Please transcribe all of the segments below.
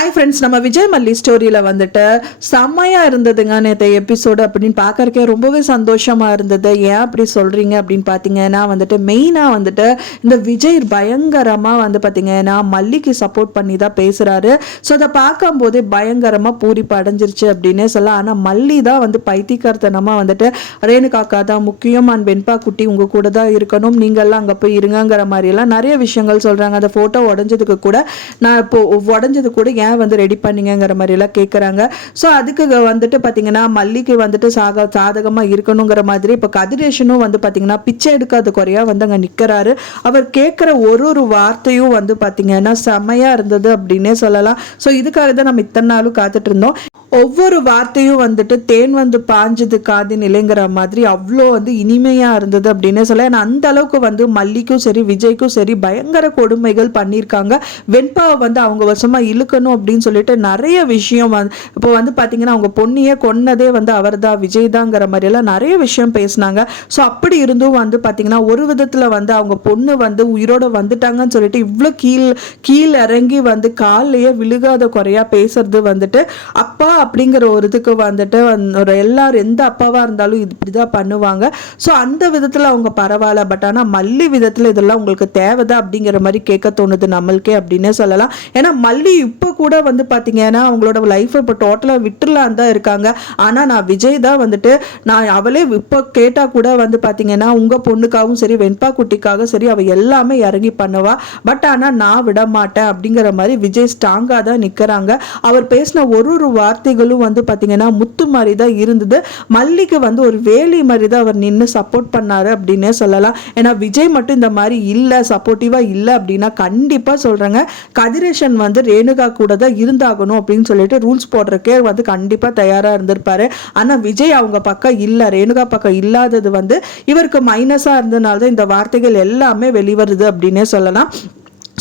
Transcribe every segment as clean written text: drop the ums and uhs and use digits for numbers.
Hi friends, நம்ம விஜய் மல்லி ஸ்டோரியில் வந்துட்டு செம்மையாக இருந்ததுங்க நேற்று எபிசோடு அப்படின்னு பார்க்கறக்கே ரொம்பவே சந்தோஷமாக இருந்தது. ஏன் அப்படி சொல்கிறீங்க அப்படின்னு பார்த்தீங்கன்னா வந்துட்டு மெயினாக வந்துட்டு இந்த விஜய் பயங்கரமாக வந்து பார்த்தீங்கன்னா மல்லிக்கு சப்போர்ட் பண்ணி தான் பேசுகிறாரு. ஸோ அதை பார்க்கும்போதே பயங்கரமாக பூரிப்பு அடைஞ்சிருச்சு அப்படின்னே சொல்லலாம். ஆனால் மல்லி தான் வந்து பைத்தியக்காரத்தனமாக வந்துட்டு ரேணுகாக்கா தான் முக்கியம், அண்ட் வெண்பா குட்டி உங்கள் கூட தான் இருக்கணும், நீங்கள்லாம் அங்கே போய் இருங்கிற மாதிரியெல்லாம் நிறைய விஷயங்கள் சொல்கிறாங்க. அந்த ஃபோட்டோ உடஞ்சதுக்கு கூட நான் இப்போ உடஞ்சது கூட ஏன் வந்து ரெடி பண்ணீங்கிற மாதிரி எல்லாம் கேட்குறாங்க. ஸோ அதுக்கு வந்துட்டு பார்த்தீங்கன்னா மல்லிக்கு வந்துட்டு சாதகமாக இருக்கணுங்கிற மாதிரி இப்போ கதிரேஷனும் வந்து பார்த்தீங்கன்னா பிச்சை எடுக்காத குறையா வந்து அங்கே நிற்கிறாரு. அவர் கேட்குற ஒரு வார்த்தையும் வந்து பார்த்தீங்கன்னா செம்மையாக இருந்தது அப்படின்னே சொல்லலாம். ஸோ இதுக்காக தான் நம்ம இத்தனை நாளும் காத்துட்டு இருந்தோம். ஒவ்வொரு வார்த்தையும் வந்துட்டு தேன் வந்து பாஞ்சது காதி நிலைங்கிற மாதிரி அவ்வளோ வந்து இனிமையாக இருந்தது அப்படின்னு சொல்ல. ஏன்னா அந்த அளவுக்கு வந்து மல்லிக்கும் சரி விஜய்க்கும் சரி பயங்கர கொடுமைகள் பண்ணியிருக்காங்க. வெண்பாவை வந்து அவங்க வசமாக இழுக்கணும் அப்படின்னு சொல்லிட்டு நிறைய விஷயம் வந்து இப்போ வந்து பார்த்தீங்கன்னா அவங்க பொண்ணையே கொன்னதே வந்து அவர் தான், விஜய் தாங்கிற மாதிரியெல்லாம் நிறைய விஷயம் பேசினாங்க. ஸோ அப்படி இருந்தும் வந்து பார்த்தீங்கன்னா ஒரு விதத்தில் வந்து அவங்க பொண்ணு வந்து உயிரோடு வந்துட்டாங்கன்னு சொல்லிட்டு இவ்வளோ கீழ் இறங்கி வந்து காலையே விழுகாத குறையா பேசுறது வந்துட்டு அப்பா அப்படிங்கிற ஒரு இதுக்கு வந்துட்டு ஒரு எல்லாரும் எந்த அப்பாவாக இருந்தாலும் இப்படிதான் பண்ணுவாங்க. ஸோ அந்த விதத்தில் அவங்க பரவாயில்ல. பட் ஆனால் மல்லி விதத்தில் இதெல்லாம் உங்களுக்கு தேவைதான் அப்படிங்கிற மாதிரி கேட்க தோணுது நம்மளுக்கே அப்படின்னே சொல்லலாம். ஏன்னா மல்லி இப்போ கூட வந்து பார்த்தீங்கன்னா அவங்களோட லைஃப்பை இப்போ டோட்டலாக விட்டுலான் தான் இருக்காங்க. ஆனால் நான் விஜய் தான் வந்துட்டு நான் அவளே இப்போ கேட்டால் கூட வந்து பார்த்தீங்கன்னா உங்கள் பொண்ணுக்காகவும் சரி வெண்பா குட்டிக்காக சரி அவள் எல்லாமே இறங்கி பண்ணுவா. பட் ஆனால் நான் விட மாட்டேன் அப்படிங்கிற மாதிரி விஜய் ஸ்ட்ராங்காக தான் நிற்கிறாங்க. அவர் பேசின ஒரு வார்த்தைகளும் வந்து பார்த்தீங்கன்னா முத்து மாதிரி தான் இருந்தது. மல்லிக்கு வந்து ஒரு வேலி மாதிரி தான் அவர் நின்று சப்போர்ட் பண்ணாரு அப்படின்னே சொல்லலாம். ஏன்னா விஜய் மட்டும் இந்த மாதிரி இல்லை, சப்போர்ட்டிவாக இல்லை அப்படின்னா கண்டிப்பாக சொல்கிறேங்க கதிரேஷன் வந்து ரேணுகா கூட தான் இருந்தாகணும் அப்படின்னு சொல்லிட்டு ரூல்ஸ் போடுறக்கே வந்து கண்டிப்பாக தயாராக இருந்திருப்பாரு. ஆனால் விஜய் அவங்க பக்கம் இல்லை, ரேணுகா பக்கம் இல்லாதது வந்து இவருக்கு மைனஸாக இருந்ததுனால தான் இந்த வார்த்தைகள் எல்லாமே வெளிவருது அப்படின்னே சொல்லலாம்.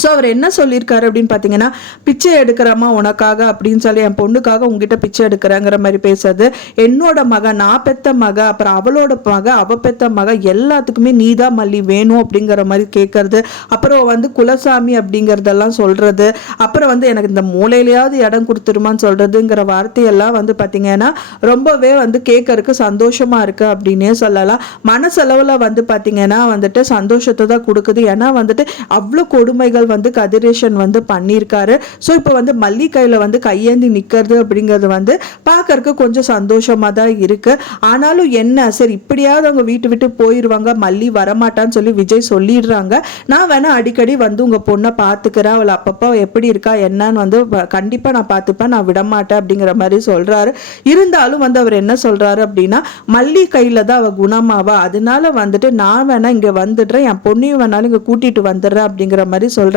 ஸோ அவர் என்ன சொல்லியிருக்காரு அப்படின்னு பார்த்தீங்கன்னா பிச்சை எடுக்கிறமா உனக்காக அப்படின்னு சொல்லி என் பொண்ணுக்காக உங்ககிட்ட பிச்சை எடுக்கிறேங்கிற மாதிரி பேசுறது. என்னோட மக, நான் பெத்த மக, அப்புறம் அவளோட மக, அவ பெத்த மக, எல்லாத்துக்குமே நீதான் மல்லி வேணும் அப்படிங்கிற மாதிரி கேட்கறது. அப்புறம் வந்து குலசாமி அப்படிங்கிறதெல்லாம் சொல்றது. அப்புறம் வந்து எனக்கு இந்த மூலையிலையாவது இடம் கொடுத்துருமான்னு சொல்றதுங்கிற வார்த்தையெல்லாம் வந்து பார்த்தீங்கன்னா ரொம்பவே வந்து கேட்கறதுக்கு சந்தோஷமா இருக்கு அப்படின்னே சொல்லலாம். மனசளவில் வந்து பார்த்தீங்கன்னா வந்துட்டு சந்தோஷத்தை தான் கொடுக்குது. ஏன்னா வந்துட்டு அவ்வளோ கொடுமைகள் வந்து கதிரேஷன் வந்து பண்ணியிருக்காரு. ஸோ இப்போ வந்து மல்லி கையில் வந்து கையேந்தி நிற்கிறது அப்படிங்கிறது வந்து பார்க்கறதுக்கு கொஞ்சம் சந்தோஷமாக தான் இருக்கு. ஆனாலும் என்ன சரி இப்படியாவது அவங்க வீட்டு விட்டு போயிடுவாங்க, மல்லி வரமாட்டான்னு சொல்லி விஜய் சொல்லிடுறாங்க. நான் வேணா அடிக்கடி வந்து உங்கள் பொண்ணை பார்த்துக்கிறேன், அவளை அப்பப்போ எப்படி இருக்கா என்னன்னு வந்து கண்டிப்பாக நான் பார்த்துப்பேன், நான் விடமாட்டேன் அப்படிங்கிற மாதிரி சொல்கிறாரு. இருந்தாலும் வந்து அவர் என்ன சொல்கிறாரு அப்படின்னா மல்லி கையில் தான் அவள் குணமாவா, அதனால வந்துட்டு நான் வேணா இங்கே வந்துடுறேன், என் பொண்ணையும் வேணாலும் இங்கே கூட்டிகிட்டு வந்துடுறேன் அப்படிங்கிற மாதிரி சொல்கிறாரு.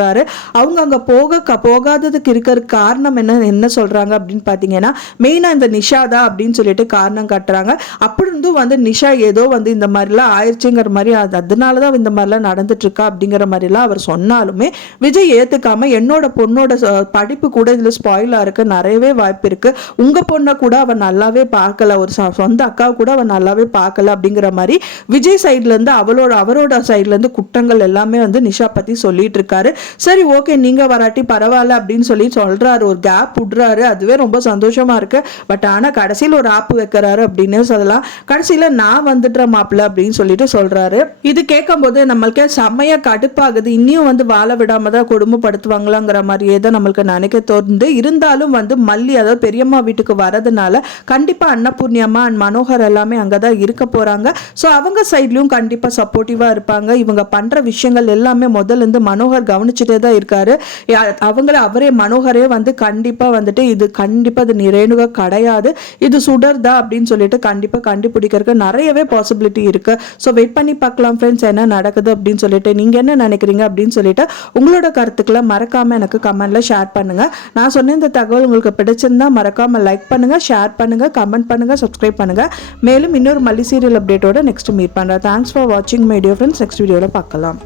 அவங்க அங்க போகாததுக்கு இருக்கிற காரணம் என்ன சொல்றாங்க அப்படின்னு பாத்தீங்கன்னா மெயினா இந்த நிஷா தான் அப்படின்னு சொல்லிட்டு காரணம் காட்டுறாங்க. அப்படி இருந்தும் வந்து நிஷா ஏதோ வந்து இந்த மாதிரிலாம் ஆயிடுச்சுங்கிற மாதிரி அதனாலதான் இந்த மாதிரிலாம் நடந்துட்டு இருக்கா அப்படிங்கிற மாதிரிலாம் அவர் சொன்னாலுமே விஜய் ஏத்துக்காம என்னோட பொண்ணோட படிப்பு கூட இதுல ஸ்பாயிலா இருக்கு, நிறையவே வாய்ப்பு இருக்கு, உங்க பொண்ணை கூட அவன் நல்லாவே பார்க்கல, ஒரு சொந்த அக்காவை கூட அவன் நல்லாவே பார்க்கல அப்படிங்கிற மாதிரி விஜய் சைட்ல இருந்து அவரோட சைட்ல இருந்து குற்றங்கள் எல்லாமே வந்து நிஷா பத்தி சொல்லிட்டு இருக்காரு. சரி ஓகே நீங்க வராட்டி பரவாயில்ல அப்படின்னு சொல்லி சொல்றாரு, ஒரு கேப் விடுறாரு, அதுவே ரொம்ப சந்தோஷமா இருக்கு. பட் ஆனா கடைசியில் ஒரு ஆப்பு வைக்கிறாரு அப்படின்னு சொல்லலாம். கடைசியில நான் வந்துடுற மாப்பிள்ள அப்படின்னு சொல்லிட்டு சொல்றாரு. இது கேட்கும் போது நம்மளுக்கு செம்மையா கடுப்பாகுது. இன்னும் வந்து வாழ விடாம தான் குடும்பப்படுத்துவாங்களாங்கிற மாதிரியே தான் நம்மளுக்கு நினைக்க தோணுது. இருந்தாலும் வந்து மல்லி அதாவது பெரியம்மா வீட்டுக்கு வரதுனால கண்டிப்பா அன்னபூர்ணியம்மா அண்ட் மனோகர் எல்லாமே அங்கதான் இருக்க போறாங்க. ஸோ அவங்க சைட்லயும் கண்டிப்பா சப்போர்ட்டிவா இருப்பாங்க. இவங்க பண்ற விஷயங்கள் எல்லாமே முதல்ல இருந்து மனோகர் கவனிச்சுட்டே தான் இருக்காரு. அவரே மனோகரே வந்து கண்டிப்பா வந்துட்டு இது கண்டிப்பா இது ரேணுகா கிடையாது, இது சுடர்தா அப்படின்னு சொல்லிட்டு கண்டிப்பா கண்டுபிடிக்கிறதுக்கு நிறையவே பாசிபிலிட்டி இருக்கு. ஸோ வெயிட் பண்ணி பார்க்கலாம் ஃப்ரெண்ட்ஸ் என்ன நடக்குது அப்படின்னு சொல்லிட்டு. நீங்க என்ன நினைக்கிறீங்க அப்படின்னு சொல்லிட்டு உங்களோட கருத்துக்களை மறக்காம எனக்கு கமெண்ட்ல ஷேர் பண்ணுங்க. நான் சொன்ன இந்த தகவல் உங்களுக்கு பிடிச்சிருந்தா மறக்காம லைக் பண்ணுங்க, ஷேர் பண்ணுங்க, கமெண்ட் பண்ணுங்க, சப்ஸ்கிரைப் பண்ணுங்க. மேலும் இன்னொரு மல்லி சீரியல் அப்டேட்டோட நெக்ஸ்ட் மீட் பண்றேன். தேங்க்ஸ் ஃபார் வாட்சிங் மை டியர் ஃப்ரெண்ட்ஸ். நெக்ஸ்ட் வீடியோல பார்க்கலாம்.